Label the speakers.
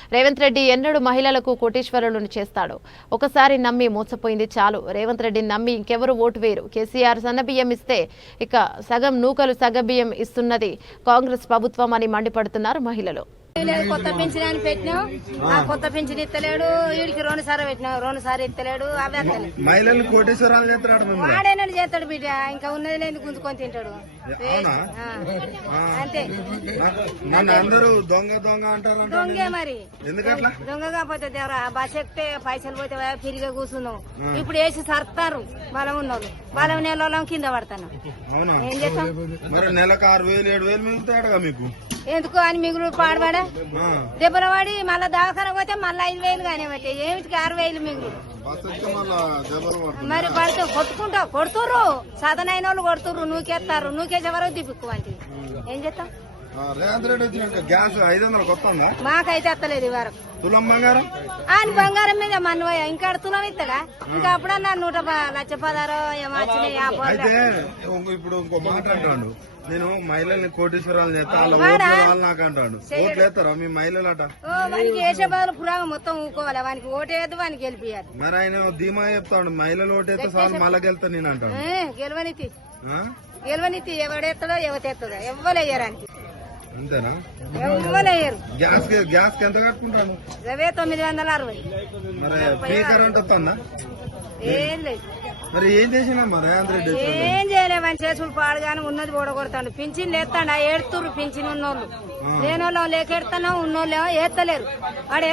Speaker 1: రేవంత్ రెడ్డి ఎన్నడూ మహిళలకు కోటీశ్వరులను చేస్తాడు. ఒకసారి నమ్మి మోసపోయింది చాలు. రేవంత్ రెడ్డిని నమ్మి ఇంకెవరు ఓటు వేయరు. కేసీఆర్ సన్నబియ్యం ఇస్తే ఇక సగం నూకలు సగబియ్యం ఇస్తున్నది కాంగ్రెస్ ప్రభుత్వం అని మండిపడుతున్నారు మహిళలు.
Speaker 2: కొత్త పింఛన్ అని పెట్టినాం, ఆ కొత్త పింఛన్ ఇస్తలేడు. వీడికి 2 సార్లు పెట్టినాం, 2 సార్లు ఇస్తలేడు. అవి
Speaker 3: మహిళలు కోటేశ్వరాలు చేస్తాడు,
Speaker 2: వాడేనని చేస్తాడు బిడ్డ. ఇంకా ఉన్నది లేదు గుంజుకొని తింటాడు అంతే.
Speaker 3: అందరూ దొంగ దొంగ అంటారు.
Speaker 2: దొంగే మరి,
Speaker 3: ఎందుకట్లా?
Speaker 2: దొంగ కాకపోతే దేవరా బస్ ఎక్కితే పైసలు పోతే తిరిగి కూర్చున్నాం. ఇప్పుడు వేసి సర్తారు బలం ఉన్నోళ్ళు, బలం నెలలో కింద పడతాను. ఏం చేస్తాం
Speaker 3: మరి? నెలకు 6,000 7,000 మిగులుతాడుగా మీకు.
Speaker 2: ఎందుకు అని మిగులు పాడబడా దెబ్బలు పడి మళ్ళా దవాఖాన పోతే మళ్ళీ 5,000 కానీ బట్టి ఏమిటికి 6,000 మిగులు. మరి పడితే కొడుతుర్రు, సదనైన వాళ్ళు కొడుతుర్రు, నూకేస్తారు. నూకేసే వరకు దిప్పుకు అంటే ఏం చేస్తాం?
Speaker 3: రేవంత్ రెడ్డి వచ్చినాక గ్యాస్ 500 వస్తుందా?
Speaker 2: మాకైతే ఎత్తలేదు ఈ వరకు.
Speaker 3: తులం బంగారం
Speaker 2: ఆయన బంగారం మీద మన్నుపోయా ఇంకా తులం ఇస్తాడా? ఇంకా అప్పుడన్నా 116 ఏమో వచ్చినాయి.
Speaker 3: అయితే ఇప్పుడు ఇంకో మాట అంటాడు, నేను మహిళల్ని కోటీశ్వరాలు చేస్తా, వాళ్ళు నాకు అంటాడు. ఓట్లు వేస్తారా మీ మహిళలు అట?
Speaker 2: వానికి వేసే బదులు పురాగం మొత్తం ఊకోవాలి. వానికి ఓటేయద్దు, వానికి గెలిపియాలి.
Speaker 3: మరి ఆయన ధీమా చెప్తాడు, మహిళలు ఓటేస్తే సార్ మళ్ళా గెలుతా నేను అంటాడు.
Speaker 2: గెలవనితి గెలవనితి ఎవడెత్తడో ఎవతెత్తదో ఎవ్వలేయరానికి.
Speaker 3: అంతేనా?
Speaker 2: ఎవ్వలేయరు.
Speaker 3: గ్యాస్ ఎంత కట్టుకుంటాను?
Speaker 2: 960.
Speaker 3: మరి ఫ్రీ కరెంట్ వస్తుందా?
Speaker 2: ఏం లేదు.
Speaker 3: మరి ఏం చేసినా రేవంత్ రెడ్డి?
Speaker 2: ఏం చేయలేమని చేసుడు పాడుగానే ఉన్నది ఓడగొడతాడు. పింఛన్ లేస్తాడు, ఏడుతుర్రు పింఛన్ ఉన్నోళ్ళు. లేనోళ్ళు లేకెడతానో ఉన్నోళ్ళు ఏత్తలేరు. వాడు